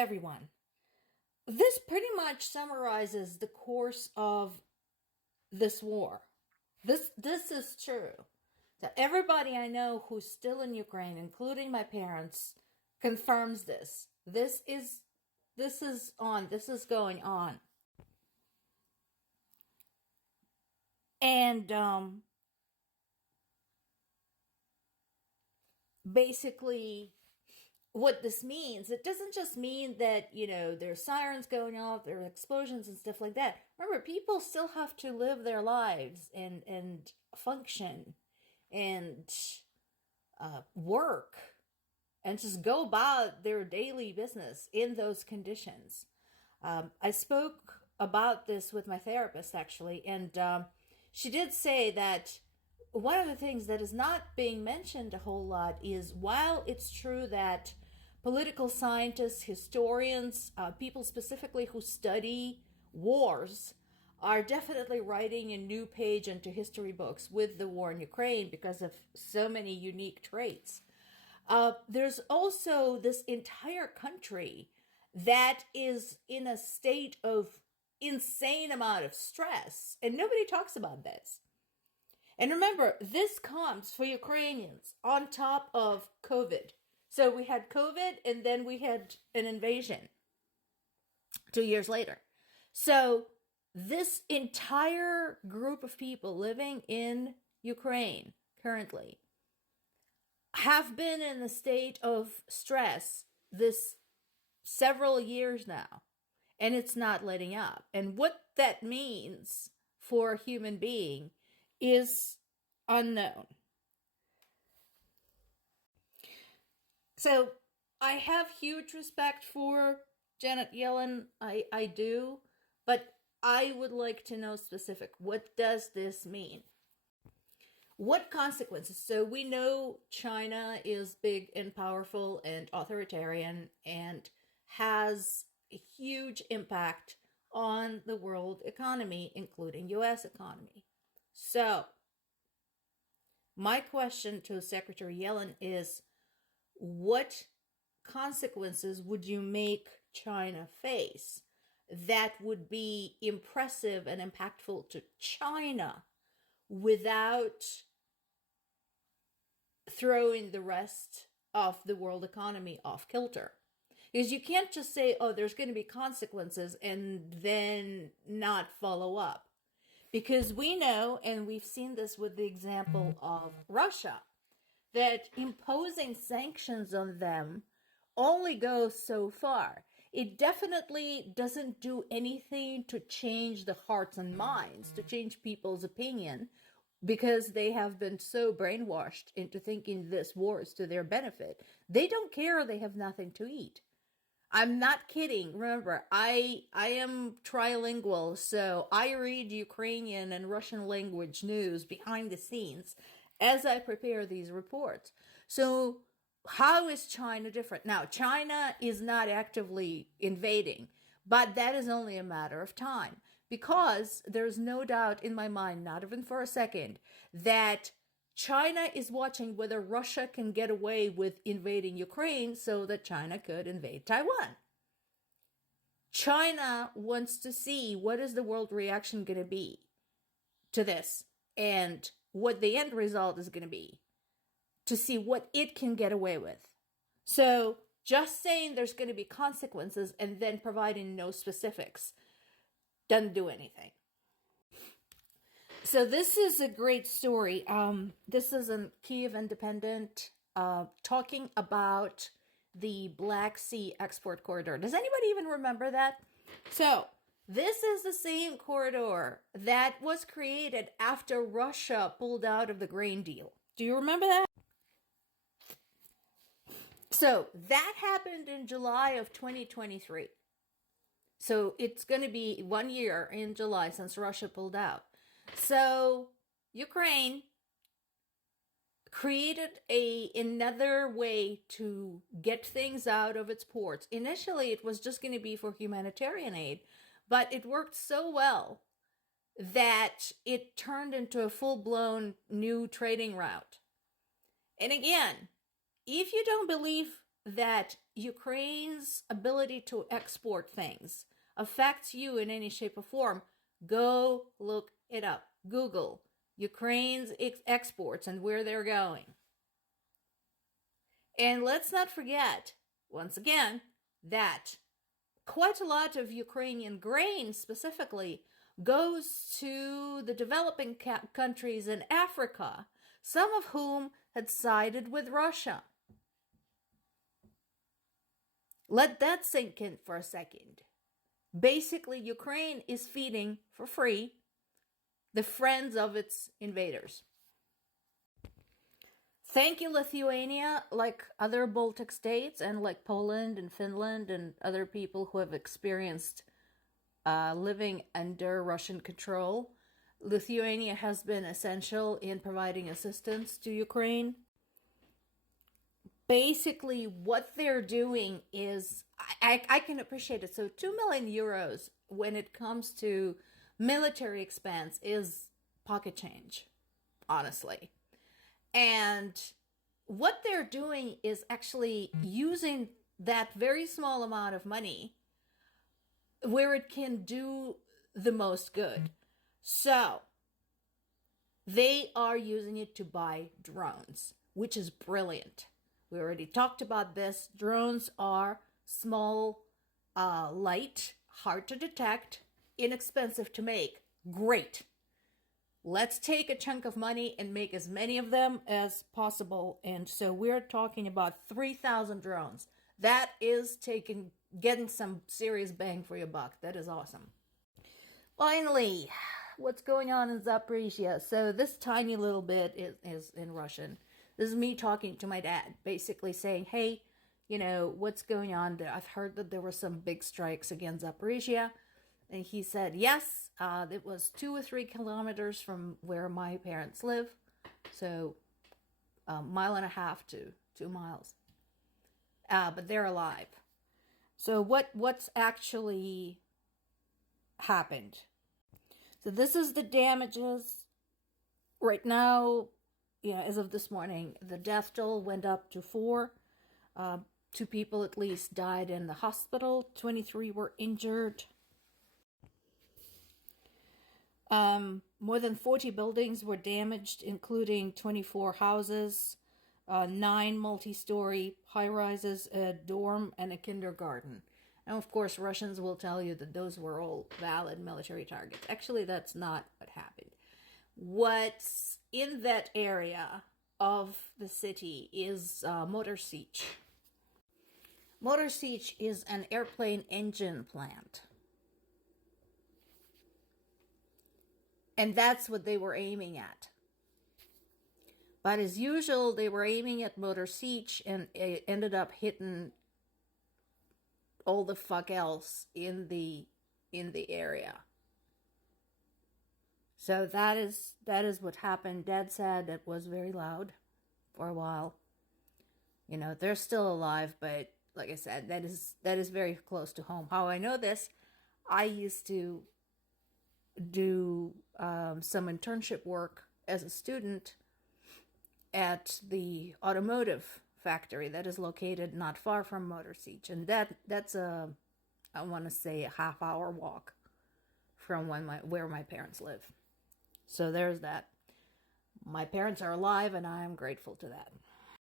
everyone. This pretty much summarizes the course of this war. This is true. So everybody I know who's still in Ukraine, including my parents, confirms this. This is going on. And basically what this means, it doesn't just mean that, there's sirens going off, there are explosions and stuff like that. Remember, people still have to live their lives and function and work and just go about their daily business in those conditions. I spoke about this with my therapist, actually, and she did say that one of the things that is not being mentioned a whole lot is, while it's true that political scientists, historians, people specifically who study wars, are definitely writing a new page into history books with the war in Ukraine because of so many unique traits. There's also this entire country that is in a state of insane amount of stress, and nobody talks about this. And remember, this comes for Ukrainians on top of COVID. So we had COVID, and then we had an invasion 2 years later. So this entire group of people living in Ukraine currently have been in a state of stress this several years now, and it's not letting up. And what that means for a human being is unknown. So I have huge respect for Janet Yellen. I do, but I would like to know specific. What does this mean? What consequences? So we know China is big and powerful and authoritarian and has a huge impact on the world economy, including U.S. economy. So my question to Secretary Yellen is, what consequences would you make China face that would be impressive and impactful to China without throwing the rest of the world economy off kilter? Because you can't just say, oh, there's going to be consequences and then not follow up. Because we know, and we've seen this with the example of Russia, that imposing sanctions on them only goes so far. It definitely doesn't do anything to change the hearts and minds, to change people's opinion, because they have been so brainwashed into thinking this war is to their benefit. They don't care, they have nothing to eat. I'm not kidding. Remember, I am trilingual, so I read Ukrainian and Russian language news behind the scenes as I prepare these reports. So how is China different? Now, China is not actively invading, but that is only a matter of time, because there's no doubt in my mind, not even for a second, that China is watching whether Russia can get away with invading Ukraine so that China could invade Taiwan. China wants to see what is the world reaction going to be to this, and what the end result is going to be, to see what it can get away with. So just saying there's going to be consequences and then providing no specifics doesn't do anything. So this is a great story. This is a Kyiv Independent talking about the Black Sea export corridor. Does anybody even remember that? So this is the same corridor that was created after Russia pulled out of the grain deal. Do you remember that? So that happened in July of 2023. So it's going to be 1 year in July since Russia pulled out. So Ukraine created another way to get things out of its ports. Initially, it was just going to be for humanitarian aid, but it worked so well that it turned into a full-blown new trading route. And again, if you don't believe that Ukraine's ability to export things affects you in any shape or form, go look it up. Google Ukraine's exports and where they're going. And let's not forget, once again, that quite a lot of Ukrainian grain specifically goes to the developing countries in Africa, some of whom had sided with Russia. Let that sink in for a second. Basically, Ukraine is feeding for free the friends of its invaders. Thank you, Lithuania, like other Baltic states and like Poland and Finland and other people who have experienced living under Russian control. Lithuania has been essential in providing assistance to Ukraine. Basically, what they're doing is, I can appreciate it. So 2 million euros when it comes to military expense is pocket change, honestly. And what they're doing is actually using that very small amount of money where it can do the most good. So they are using it to buy drones, which is brilliant. We already talked about this. Drones are small, light, hard to detect, inexpensive to make. Great. Let's take a chunk of money and make as many of them as possible. And so we're talking about 3,000 drones. That is getting some serious bang for your buck. That is awesome. Finally, what's going on in Zaporizhzhya? So this tiny little bit is in Russian. This is me talking to my dad, basically saying, hey, what's going on there? I've heard that there were some big strikes against Zaporizhzhya. And he said, yes, it was 2 or 3 kilometers from where my parents live. So a mile and a half to 2 miles. But they're alive. So what's actually happened? So this is the damages. Right now, as of this morning, the death toll went up to 4. 2 people at least died in the hospital. 23 were injured. More than 40 buildings were damaged, including 24 houses, 9 multi-story high-rises, a dorm, and a kindergarten. And of course, Russians will tell you that those were all valid military targets. Actually, that's not what happened. What's in that area of the city is Motor Sich. Motor Sich is an airplane engine plant. And that's what they were aiming at. But as usual, they were aiming at Motor Sich and it ended up hitting all the fuck else in the area. So that is what happened. Dad said it was very loud for a while. They're still alive, but like I said, that is very close to home. How I know this, I used to do some internship work as a student at the automotive factory that is located not far from Motor Sich, and that's I want to say a half-hour walk from where my parents live. So there's that. My parents are alive, and I am grateful to that.